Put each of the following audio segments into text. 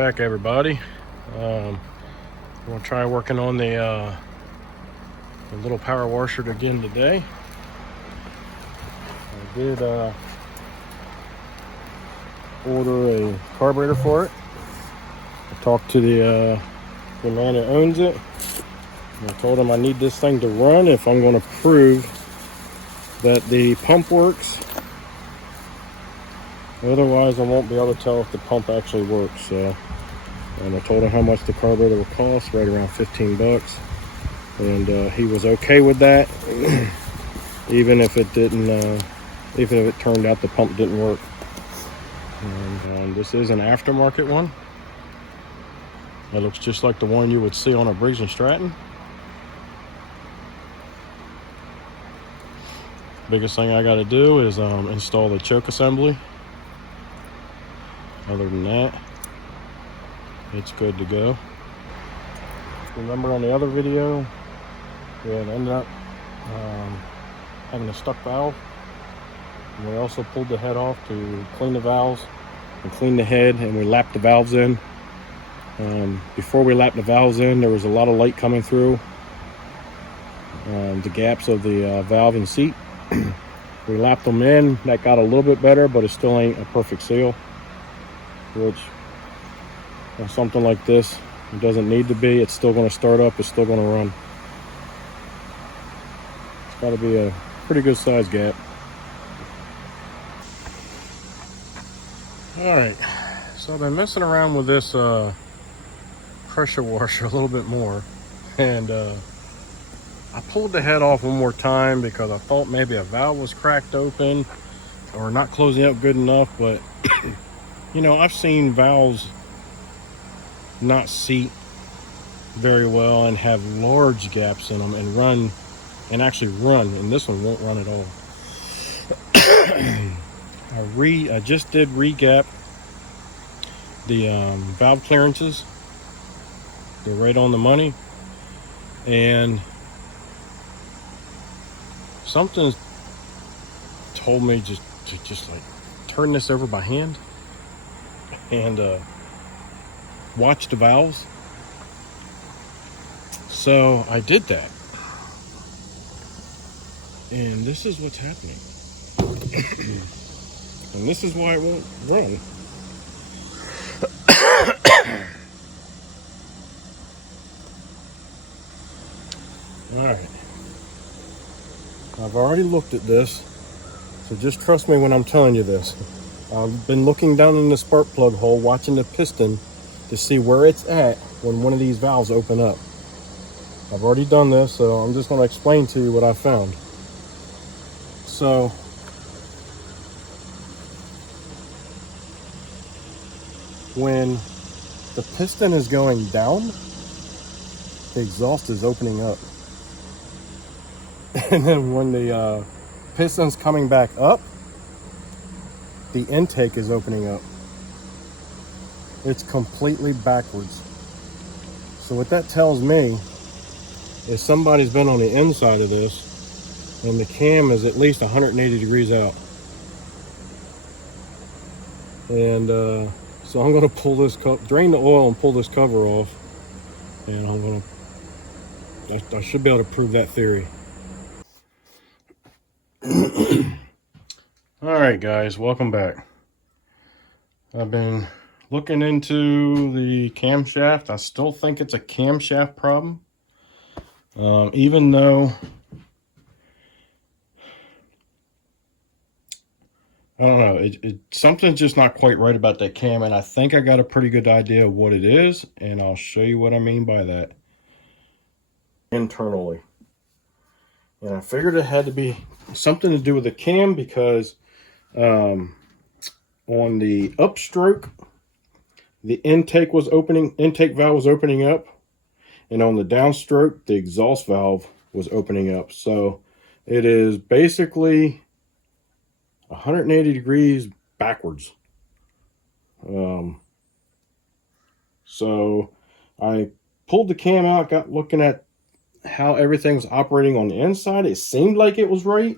back, everybody. I'm gonna try working on the little power washer again today. I did order a carburetor for it. I talked to the man that owns it. And I told him I need this thing to run if I'm going to prove that the pump works. Otherwise, I won't be able to tell if the pump actually works. So, and I told him how much the carburetor would cost, right around 15 bucks. And he was okay with that, even if it didn't, even if it turned out the pump didn't work. And this is an aftermarket one. It looks just like the one you would see on a Briggs & Stratton. Biggest thing I got to do is install the choke assembly. Other than that, it's good to go. Remember on the other video, we had ended up having a stuck valve. And we also pulled the head off to clean the valves and clean the head, and we lapped the valves in. Before we lapped the valves in, there was a lot of light coming through the gaps of the valve and seat. We lapped them in. That got a little bit better, but it still ain't a perfect seal, which on something like this, it doesn't need to be. It's still going to start up. It's still going to run. It's got to be a pretty good size gap. All right, so I've been messing around with this pressure washer a little bit more, and I pulled the head off one more time because I thought maybe a valve was cracked open or not closing up good enough. But you know, I've seen valves not seat very well and have large gaps in them and run, and actually run, and this one won't run at all. I just did re-gap the valve clearances. They're right on the money, and something told me just like turn this over by hand and watch the valves. So I did that, and this is what's happening. And this is why it won't run. All right. I've already looked at this, so just trust me when I'm telling you this. I've been looking down in the spark plug hole, watching the piston to see where it's at when one of these valves open up. I've already done this, so I'm just going to explain to you what I found. So, when the piston is going down, the exhaust is opening up. And then when the piston's coming back up, the intake is opening up. It's completely backwards. So what that tells me is somebody's been on the inside of this, and the cam is at least 180 degrees out. And so I'm going to pull this drain the oil and pull this cover off, and I should be able to prove that theory. All right, guys, welcome back. I've been looking into the camshaft. I still think it's a camshaft problem, even though I don't know, something's just not quite right about that cam, and I think I got a pretty good idea of what it is, and I'll show you what I mean by that. Internally, and I figured it had to be something to do with the cam because on the upstroke, the intake valve was opening up, and on the downstroke, the exhaust valve was opening up. So it is basically 180 degrees backwards. So I pulled the cam out, got looking at how everything's operating on the inside. It seemed like it was right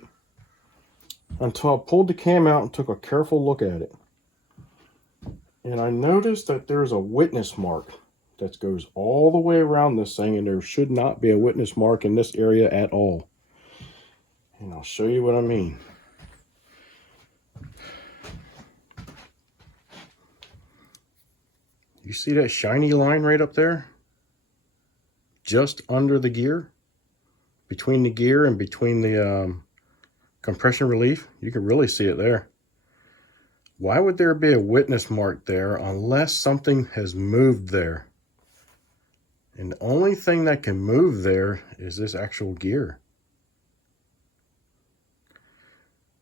until I pulled the cam out and took a careful look at it. And I noticed that there's a witness mark that goes all the way around this thing, and there should not be a witness mark in this area at all. And I'll show you what I mean. You see that shiny line right up there? Just under the gear? Between the gear and between the compression relief? You can really see it there. Why would there be a witness mark there unless something has moved there? And the only thing that can move there is this actual gear.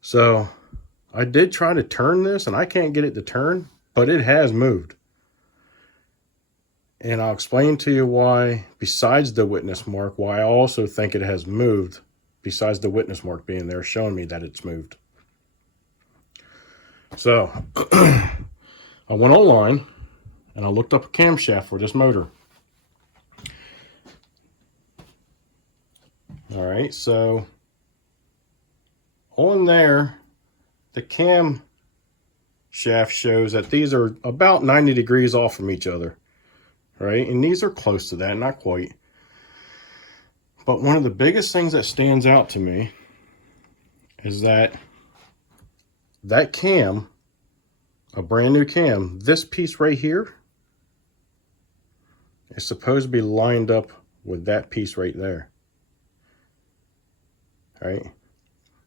So I did try to turn this and I can't get it to turn, but it has moved. And I'll explain to you why, besides the witness mark, why I also think it has moved, besides the witness mark being there showing me that it's moved. So I went online and I looked up a camshaft for this motor. All right, so on there, the cam shaft shows that these are about 90 degrees off from each other, right? And these are close to that, not quite. But one of the biggest things that stands out to me is that cam, a brand new cam, this piece right here is supposed to be lined up with that piece right there. Right?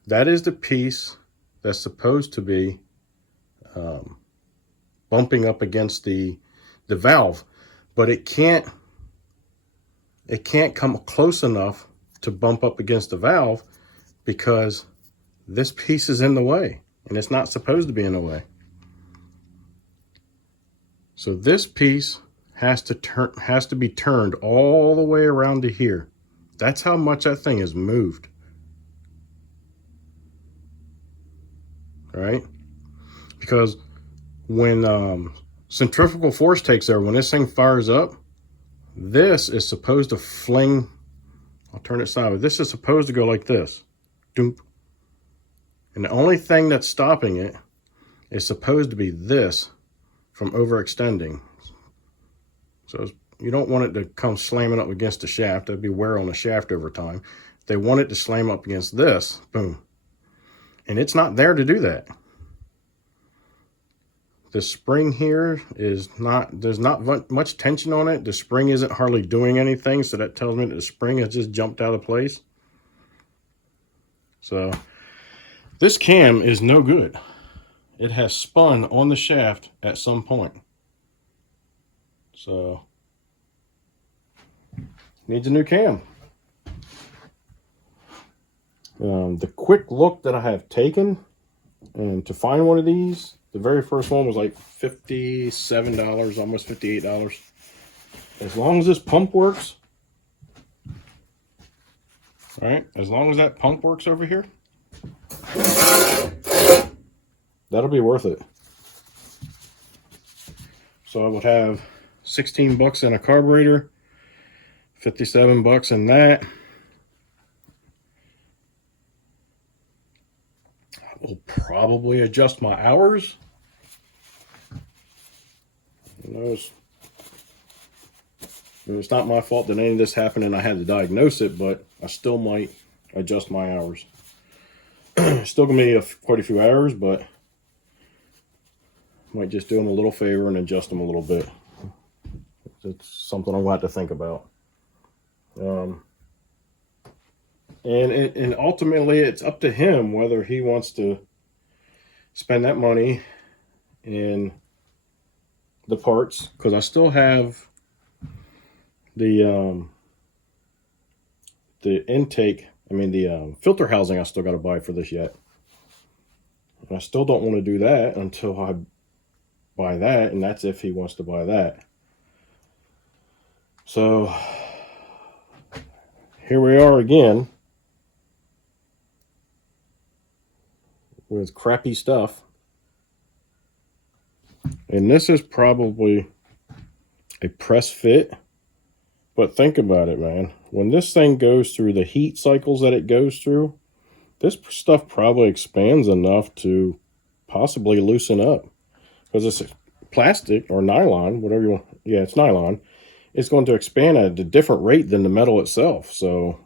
That is the piece that's supposed to be bumping up against the valve, but it can't come close enough to bump up against the valve because this piece is in the way, and it's not supposed to be in the way. So this piece has to be turned all the way around to here. That's how much that thing is moved. Right? Because when centrifugal force takes over, when this thing fires up, this is supposed to fling, I'll turn it sideways, this is supposed to go like this. Doop. And the only thing that's stopping it is supposed to be this from overextending. So you don't want it to come slamming up against the shaft. That'd be wear on the shaft over time. If they want it to slam up against this, boom. And it's not there to do that. The spring here there's not much tension on it. The spring isn't hardly doing anything, so that tells me that the spring has just jumped out of place. So this cam is no good. It has spun on the shaft at some point. So needs a new cam. The quick look that I have taken and to find one of these, the very first one was like $57, almost $58. As long as this pump works, right? As long as that pump works over here, that'll be worth it. So I would have 16 bucks in a carburetor, 57 bucks in that. I will probably adjust my hours. Who knows? It's not my fault that any of this happened and I had to diagnose it, but I still might adjust my hours. Still gonna be quite a few hours, but might just do them a little favor and adjust them a little bit. It's something I'm going to have to think about. And ultimately, it's up to him whether he wants to spend that money in the parts, because I still have the intake. I mean, the filter housing I still got to buy for this yet. And I still don't want to do that until I buy that, and that's if he wants to buy that. So here we are again with crappy stuff. And this is probably a press fit, but think about it, man. When this thing goes through the heat cycles that it goes through, this stuff probably expands enough to possibly loosen up, because it's plastic or nylon, whatever you want. Yeah, it's nylon. It's going to expand at a different rate than the metal itself. So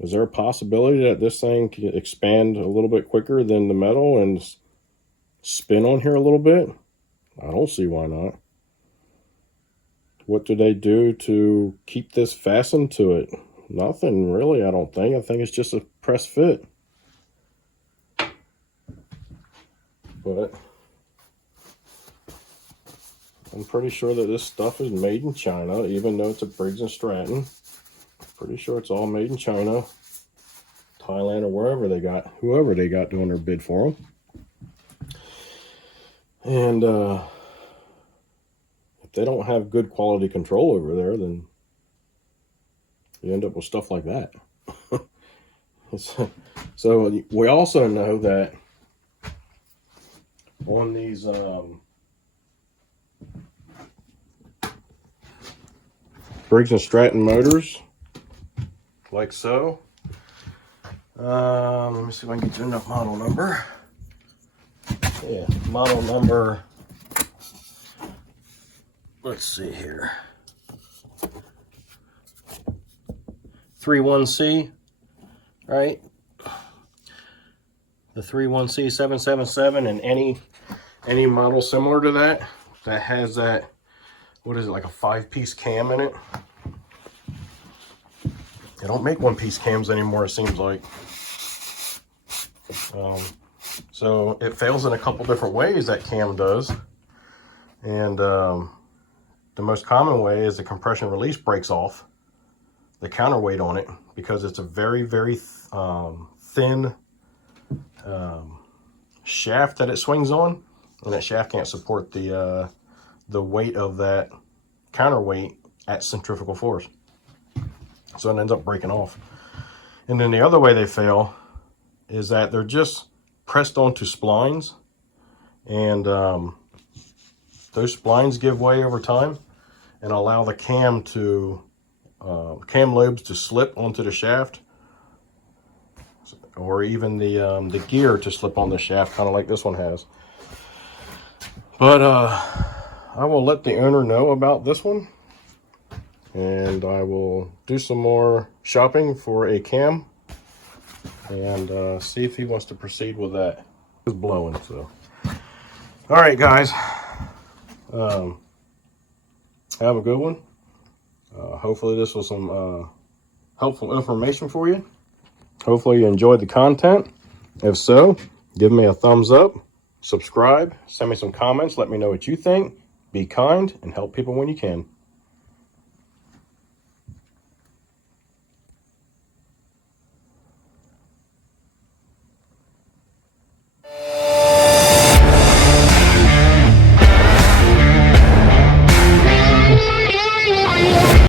is there a possibility that this thing can expand a little bit quicker than the metal and spin on here a little bit? I don't see why not. What do they do to keep this fastened to it? Nothing really, I don't think. I think it's just a press fit. But I'm pretty sure that this stuff is made in China, even though it's a Briggs & Stratton. Pretty sure it's all made in China, Thailand, or wherever they got, whoever they got doing their bid for them. And if they don't have good quality control over there, then you end up with stuff like that. So we also know that on these Briggs & Stratton motors, like so. Let me see if I can get you enough model number. Yeah, model number, let's see here. 31C, right? The 31C777, and any model similar to that has that, what is it, like a 5-piece cam in it. They don't make 1-piece cams anymore, it seems like. So it fails in a couple different ways, that cam does. And the most common way is the compression release breaks off, the counterweight on it, because it's a very, very thin shaft that it swings on, and that shaft can't support the weight of that counterweight at centrifugal force. So it ends up breaking off. And then the other way they fail is that they're just pressed onto splines, and those splines give way over time and allow the cam lobes to slip onto the shaft, or even the gear to slip on the shaft, kind of like this one has. But I will let the owner know about this one, and I will do some more shopping for a cam and see if he wants to proceed with that. It's blowing, so. All right, guys. Have a good one. Hopefully this was some helpful information for you. Hopefully you enjoyed the content. If so, give me a thumbs up, subscribe, send me some comments, let me know what you think. Be kind and help people when you can.